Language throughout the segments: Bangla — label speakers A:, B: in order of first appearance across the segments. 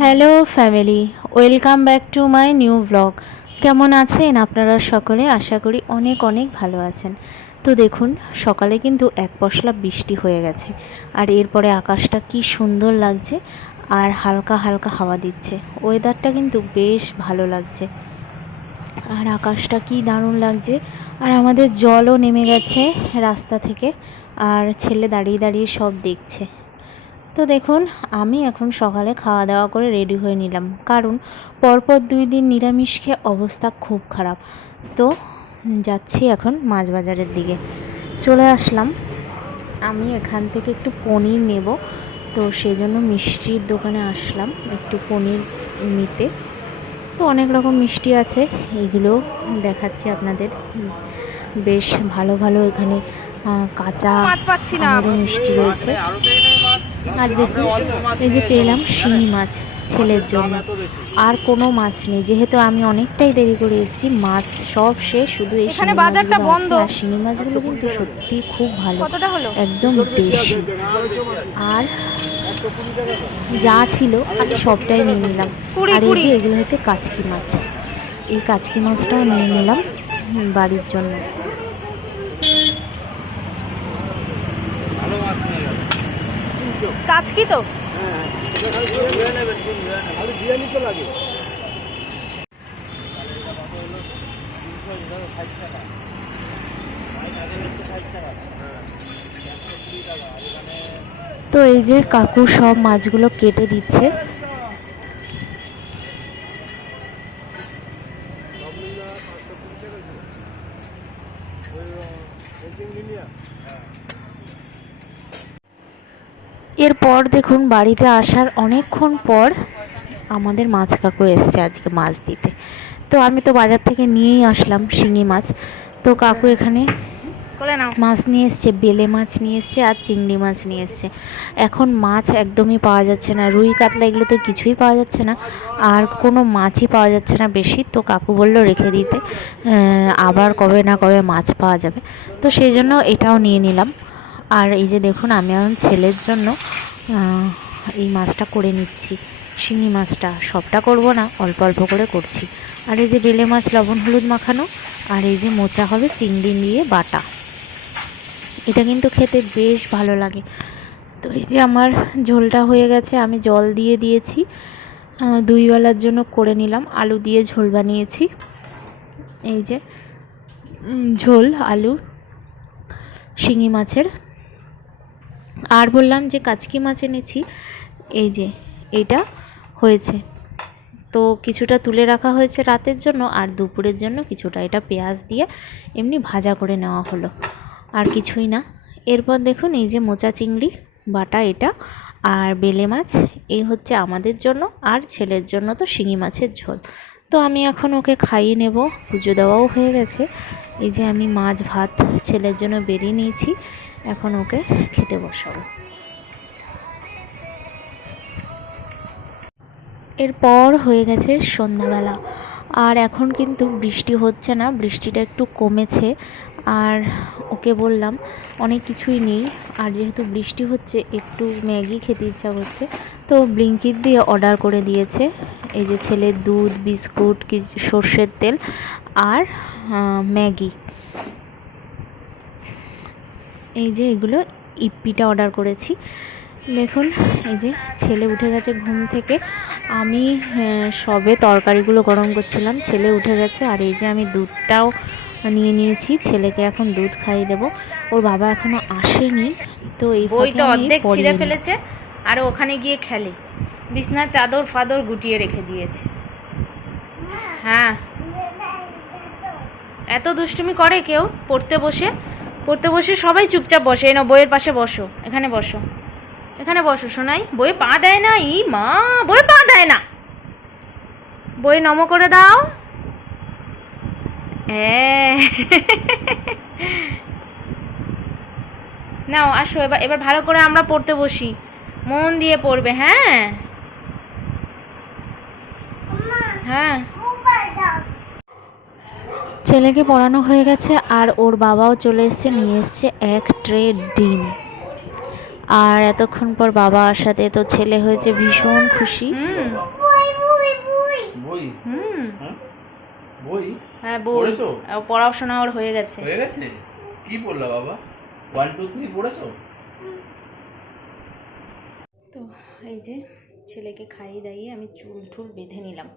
A: Hello family welcome back to my new blog কেমন আছেন আপনারা সকলে? আশা করি অনেক অনেক ভালো আছেন। তো দেখুন, সকালে কিন্তু এক পশলা বৃষ্টি হয়ে গেছে। আর এরপরে আকাশটা কি সুন্দর লাগছে আর হালকা হালকা হাওয়া দিচ্ছে। ওয়েদারটা কিন্তু বেশ ভালো লাগছে। আর আকাশটা কি দারুণ লাগছে। আর আমাদের জলও নেমে গেছে রাস্তা থেকে। আর ছেলে দাঁড়িয়ে দাঁড়িয়ে সব দেখছে। তো দেখুন, আমি এখন সকালে খাওয়া দাওয়া করে রেডি হয়ে নিলাম। কারণ পরপর দুই দিন নিরামিষ খেয়ে অবস্থা খুব খারাপ। তো যাচ্ছি এখন মাছ বাজারের দিকে। চলে আসলাম। আমি এখান থেকে একটু পনির নেব। তো সেই জন্য মিষ্টির দোকানে আসলাম একটু পনির নিতে। তো অনেক রকম মিষ্টি আছে, এগুলো দেখাচ্ছি আপনাদের। বেশ ভালো ভালো এখানে কাঁচা
B: মাছ পাচ্ছি
A: মিষ্টি রয়েছে। আর দেখুন এই যে পেলাম শিঙি মাছ ছেলের জন্য। আর কোনো মাছ নেই। যেহেতু আমি অনেকটাই দেরি করে এসেছি মাছ সব শেষ শুধু এই
B: এখানে
A: শিঙি
B: বাজারটা
A: মাছগুলো আছে।
B: বন্ধ।
A: আর শিঙি মাছগুলো কিন্তু সত্যি খুব ভালো। একদম দেশি। আর যা ছিল আমি সবটাই নিয়ে নিলাম। আর এই যে এগুলো হচ্ছে কাচকি মাছ। এই কাচকি মাছটাও নিয়ে নিলাম বাড়ির জন্য।
B: কাজ কি তো?
A: তো এই যে কাকু সব মাছগুলো কেটে দিচ্ছে। এরপর দেখুন বাড়িতে আসার অনেকক্ষণ পর আমাদের মাছ কাকু এসছে আজকে মাছ দিতে। তো আমি তো বাজার থেকে নিয়েই আসলাম শিঙি মাছ। তো কাকু এখানে মাছ নিয়ে এসছে বেলে মাছ নিয়ে এসছে আর চিংড়ি মাছ নিয়ে এসছে। এখন মাছ একদমই পাওয়া যাচ্ছে না রুই কাতলা এগুলো তো কিছুই পাওয়া যাচ্ছে না। আর কোনো মাছই পাওয়া যাচ্ছে না বেশি। তো কাকু বলল রেখে দিতে আবার কবে না কবে মাছ পাওয়া যাবে। তো সেই জন্য এটাও নিয়ে নিলাম। আর এই যে দেখুন, আমি এখন ছেলের জন্য এই মাছটা করে নিচ্ছি। শিঙি মাছটা, সবটা করব না, অল্প অল্প করে করছি। আর এই যে বেলে মাছ, লবণ, হলুদ মাখানো, আর এই যে মোচা হবে চিংড়ি দিয়ে বাটা। এটা কিন্তু খেতে বেশ ভালো লাগে। তো এই যে আমার ঝোলটা হয়ে গেছে, আমি জল দিয়ে দিয়েছি। দুই বেলার জন্য করে নিলাম। আলু দিয়ে ঝোল বানিয়েছি। এই যে ঝোল, আলু, শিঙি মাছের আর বললাম যে কাচকি মাছ এনেছি, এই যে এটা হয়েছে। তো কিছুটা তুলে রাখা হয়েছে রাতের জন্য আর দুপুরের জন্য কিছুটা এটা পেঁয়াজ দিয়ে এমনি ভাজা করে নেওয়া হলো। আর কিছুই না। এরপর দেখুন এই যে মোচা চিংড়ি, বাটা এটা আর বেলে মাছ, এই হচ্ছে আমাদের জন্য আর ছেলের জন্য তো শিঙি মাছের ঝোল। তো আমি এখন ওকে খাইয়ে নেব, পুজো দেওয়াও হয়ে গেছে। এই যে আমি মাছ ভাত ছেলের জন্য বেরিয়ে নিয়েছি। এখন ওকে খেতে বসাবো। এরপর হয়ে গেছে সন্ধ্যাবেলা। আর এখন কিন্তু বৃষ্টি হচ্ছে না, বৃষ্টিটা একটু কমেছে। আর ওকে বললাম, অনেক কিছুই নেই। আর যেহেতু বৃষ্টি হচ্ছে, একটু ম্যাগি খেতে ইচ্ছা করছে। তো ব্লিঙ্কিট দিয়ে অর্ডার করে দিয়েছে। এই যে ছেলের দুধ, বিস্কুট সর্ষের তেল আর ম্যাগি। এই যে এগুলো ইপ্পিটা অর্ডার করেছি। দেখুন এই যে ছেলে উঠে গেছে ঘুম থেকে। আমি সবে তরকারিগুলো গরম করছিলাম ছেলে উঠে গেছে আর এই যে আমি দুধটাও নিয়ে নিয়েছি ছেলেকে এখন দুধ খাইয়ে দেবো। ওর বাবা এখনও আসেনি তো এই
B: বই তো অর্ধেক ছিঁড়ে ফেলেছে আর ওখানে গিয়ে খেলে। বিছনার চাদর ফাদর গুটিয়ে রেখে দিয়েছে। হ্যাঁ। এত দুষ্টুমি করে কেউ পড়তে বসে। পড়তে বসে সবাই চুপচাপ বসে। এই নাও, বইয়ের পাশে বসো। এখানে বসো। এখানে বসো শোনাই বই পা দেয় না, ই মা, বই পা দেয় না। বই নম করে দাও। নাও, আসো, এবার এবার ভালো করে আমরা পড়তে বসি। মন দিয়ে পড়বে হ্যাঁ? হ্যাঁ।
A: ছেলেকে পড়ানো হয়ে গেছে আর ওর বাবাও চলে এসছে নিয়ে এসছে এক ট্রে ডিম। আর এতক্ষণ পর বাবা আসাতে তো ছেলে হয়েছে ভীষণ খুশি।
B: হুম। হুম।
C: হ্যাঁ? বই?
B: হ্যাঁ পড়াশোনা ওর হয়ে গেছে।
C: হয়ে গেছে? কি পড়লা বাবা? ওয়ান টু থ্রি পড়েছো?
B: তো এই যে ছেলেকে খাইয়ে দাইয়ে আমি চুল ঠুল বেঁধে নিলাম।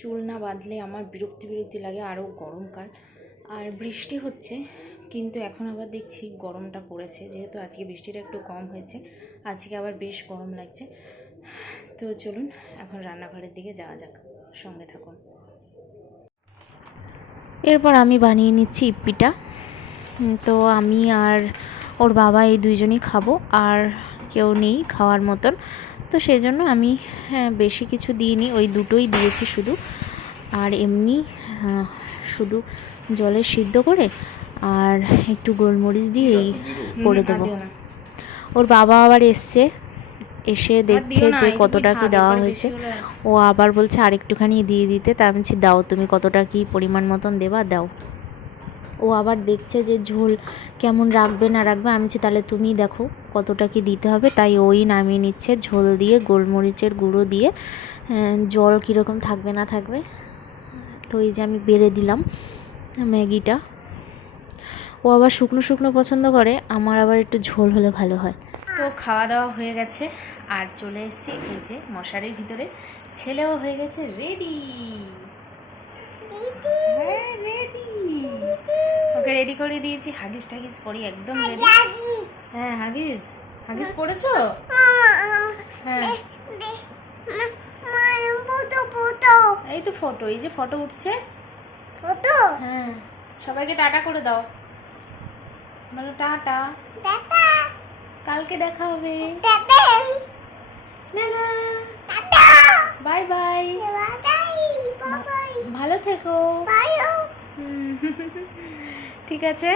B: চুল না বাঁধলে আমার বিরক্তি বিরক্তি লাগে আরও গরমকাল। আর বৃষ্টি হচ্ছে, কিন্তু এখন আবার দেখছি গরমটা পড়েছে। যেহেতু আজকে বৃষ্টিটা একটু কম হয়েছে, আজকে আবার বেশ গরম লাগছে। তো চলুন, এখন রান্নাঘরের দিকে যাওয়া যাক। সঙ্গে থাকুন।
A: এরপর আমি বানিয়ে নিচ্ছি ইপ্পিটা তো আমি আর ওর বাবা এই দুইজনই খাব। আর কেউ নেই খাওয়ার মতন। তো সেই জন্য আমি হ্যাঁ, বেশি কিছু দিইনি ওই দুটোই দিয়েছি শুধু। আর এমনি শুধু জলে সিদ্ধ করে আর একটু গোলমরিচ দিয়ে এই করে দেবো। ওর বাবা আবার এসছে এসে দেখছে যে কতটা কি দেওয়া হয়েছে। ও আবার বলছে আরেকটুখানি দিয়ে দিতে তা আমি বলছি দাও তুমি কতটা কি পরিমাণ মতন দেবা দাও। ও আবার দেখছে যে ঝোল কেমন রাখবে না রাখবে। আমি বলছি তাহলে তুমি দেখো কতটা কি দিতে হবে। তাই ওই নামিয়ে নিচ্ছে ঝোল দিয়ে গোলমরিচের গুঁড়ো দিয়ে। আহ, জল কীরকম থাকবে না থাকবে? তো এই যে আমি বেড়ে দিলাম ম্যাগিটা। ও আবার শুকনো শুকনো পছন্দ করে আমার আবার একটু ঝোল হলে ভালো হয়।
B: তো খাওয়া দাওয়া হয়ে গেছে আর চলে এসেছি এই যে মশারির ভিতরে। ছেলেও হয়ে গেছে রেডি। রেডি ওকে রেডি করে দিয়েছি। হাগিস টাগিস পরি একদম রেডি হ্যাঁ হাগিস। হাগিস পড়েছো? হ্যাঁ। এই তো ফটো এই যে ফটো উঠছে। ফটো হ্যাঁ। সবাইকে টাটা করে দাও। বলো টাটা। টাটা কালকে দেখা হবে। না না বাই। বাই ভালো থেকো। হুম, ঠিক আছে?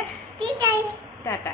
B: টাটা।